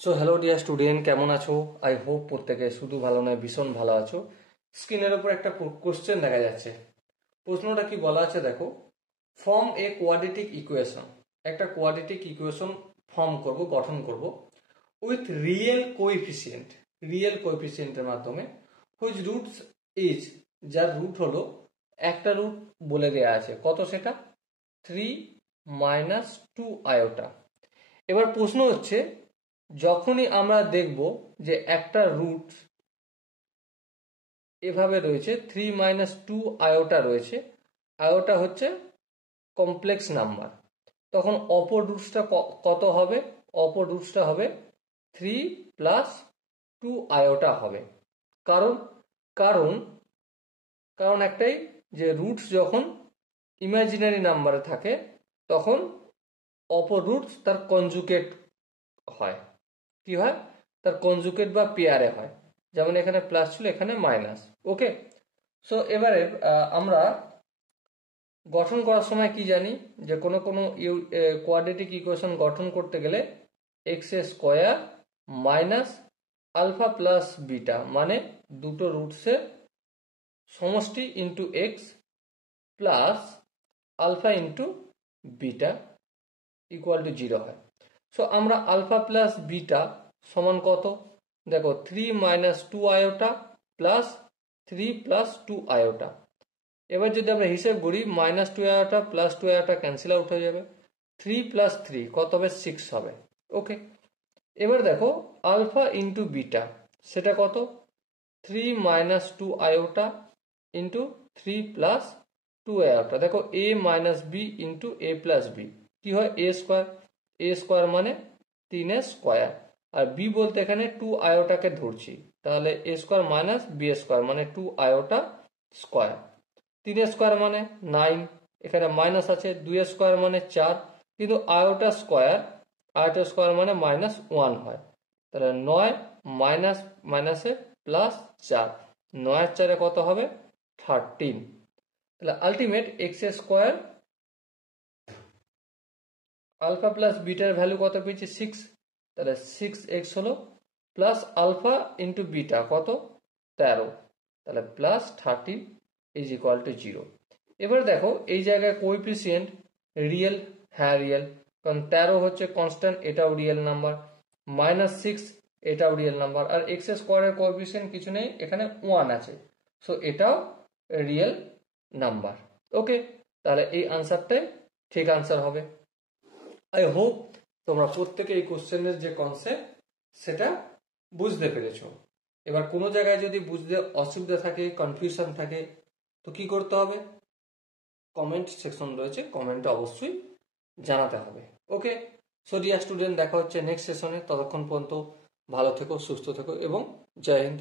So hello dear student, কেমন আছো? I hope প্রত্যেকে শুধু ভালো নয় ভীষণ ভালো আছো। স্ক্রিনের উপর একটা কোশ্চেন দেখা যাচ্ছে। প্রশ্নটা কি বলা আছে দেখো, ফর্ম এ কোয়াড্রেটিক ইকুয়েশন। একটা কোয়াড্রেটিক ইকুয়েশন ফর্ম করব, গঠন করব উইথ রিয়েল কোএফিসিয়েন্টের মাধ্যমে হুইচ রুটস ইজ, যার রুট হলো একটা রুট বলে দেয়া আছে, কত সেটা 3 - 2 আয়োটা। এবার প্রশ্ন হচ্ছে, যখনই আমরা দেখব যে একটা রুট এভাবে রয়েছে 3 - 2 আয়োটা রয়েছে, আয়োটা হচ্ছে কমপ্লেক্স নাম্বার, তখন অপর রুটসটা কত হবে? অপর রুটসটা হবে 3 + 2 আয়োটা হবে। কারণ কারণ কারণ একটাই, যে রুটস যখন ইমাজিনারি নাম্বারে থাকে তখন অপর রুটস তার কনজুগেট হয়। কি হয়? তার কনজুগেট বা পেয়ারে হয়। যেমন এখানে প্লাস ছিল, এখানে মাইনাস। ওকে, সো এবারে আমরা গঠন করার সময় কি জানি, যে কোনো কোয়াড্রেটিক ইকুয়েশন গঠন করতে গেলে x² minus alpha plus beta, মানে দুটো রুটসের সমষ্টি into x plus alpha into beta equal to 0 হয়। সো আমরা আলফা প্লাস বিটা সমান কত? দেখো 3 - 2 আয়োটা প্লাস 3 + 2 আয়োটা। এবার যদি আমরা হিসেব করি, -2 iota plus 2 iota cancel out হয়ে যাবে, 3 + 3 কত হবে? 6 হবে। ওকে, এবার দেখো আলফা ইন্টু বিটা সেটা কত? 3 - 2 আয়োটা ইন্টু 3 + 2 আয়োটা। দেখো a - b into a + b কি হয়? a² মানে 3 আর b বলতে এখানে 2 আয়োটাকে ধরছি, তাহলে a² - b² মানে 2 আয়োটা স্কোয়ার। 3 মানে 9, এখানে মাইনাস আছে, 2 মানে 4, কিন্তু আয়োটা স্কোয়ার মানে -1 হয়, তাহলে 9 মাইনাস মাইনাসে +4, 9 × 4 কত হবে? 13। তাহলে আলটিমেট x² আলফা প্লাস বিটার ভ্যালু কত পেয়েছি? 6। তাহলে 6x হলো প্লাস আলফা ইন্টু বিটা কত? 13, তাহলে +13 ইজ ইকুয়াল টু 0। এবার দেখো এই জায়গায় কোএফিসিয়েন্ট রিয়েল, হ্যাঁ রিয়েল, কারণ 13 হচ্ছে কনস্ট্যান্ট, এটাও রিয়েল নাম্বার, -6 এটাও রিয়েল নাম্বার, আর x² এর কোএফিসিয়েন্ট কিছু নেই, এখানে 1 আছে, সো এটাও রিয়েল নাম্বার। ওকে, তাহলে এই আনসারটাই ঠিক আনসার হবে। আই হোপ তোমরা প্রত্যেকে এই কোশ্চেনের যে কনসেপ্ট সেটা বুঝতে পেরেছো। এবার কোনো জায়গায় যদি বুঝতে অসুবিধা থাকে, কনফিউশন থাকে, তো কি করতে হবে? কমেন্ট সেকশন রয়েছে, কমেন্টে অবশ্যই জানাতে হবে। ওকে, সো ডিয়ার স্টুডেন্ট, দেখা হচ্ছে নেক্সট সেশনে। ততক্ষণ পর্যন্ত ভালো থেকো, সুস্থ থেকো এবং জয় হিন্দ।